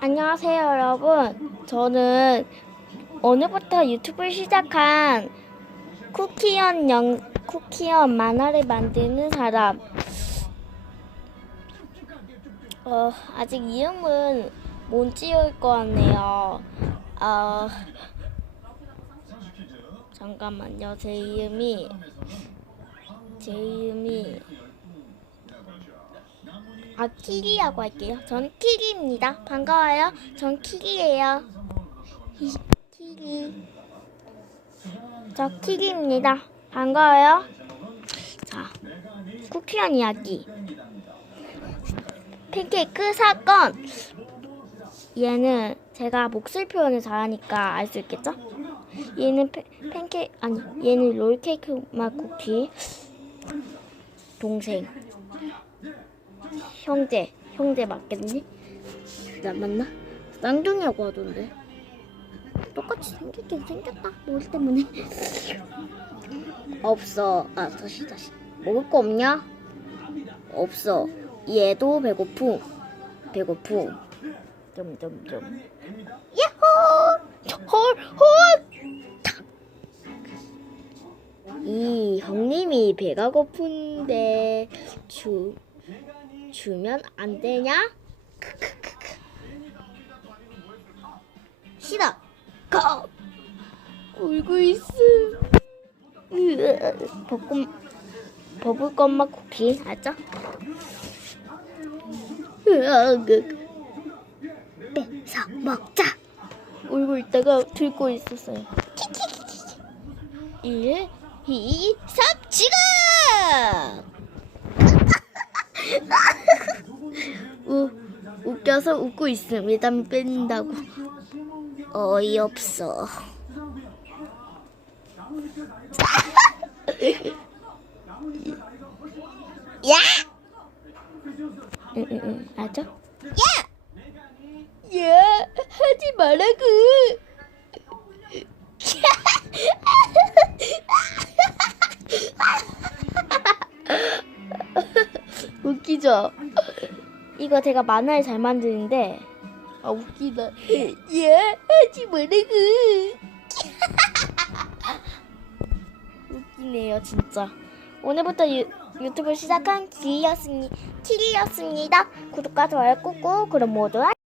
안녕하세요, 여러분. 저는 오늘부터 유튜브를 시작한 쿠키언 영 쿠키언 만화를 만드는 사람. 어, 아직 이름은 못 지을 것 같네요. 어, 잠깐만요. 제 이름이 제 이름이 아 키리라고 할게요. 전 키리입니다. 반가워요. 전 키리예요. 히- 키리. 저 키리입니다. 반가워요. 자, 쿠키한 이야기. 팬케이크 사건. 얘는 제가 목소리 표현을 잘하니까 알 수 있겠죠? 얘는 팬, 팬케이크 아니 얘는 롤케이크 맛 쿠키 동생 형제 형제 맞겠니? 나 맞나? 쌍둥이라고 하던데. 똑같이 생겼긴 생겼다. 뭘 때문에. 없어. 아 다시 다시. 먹을 거 없냐? 없어. 얘도 배고픔. 배고픔. 점점점 야호! 헐헐 이 형님이 배가 고픈데 주 주면 안 되냐? 크크크크. 싫어. 고. 울고. 으아. 볶음 버블 것맛 쿠키 알죠? 뺏어 먹자. 울고 있다가 들고 있었어요. 일, 이, 삼, 지금! 웃겨서 웃고 있습니다. 뺀다고. 어이없어. 야! 응, 응, 응. 알죠? 야! 야! 하지 말라고! 웃기죠? 이거 제가 만화를 잘 만드는데. 아 웃기다. 야 하지 말라고. 웃기네요 진짜. 오늘부터 유, 유튜브 시작한 기이였습니, 키리였습니다. 구독과 좋아요 꾹꾹 그럼 모두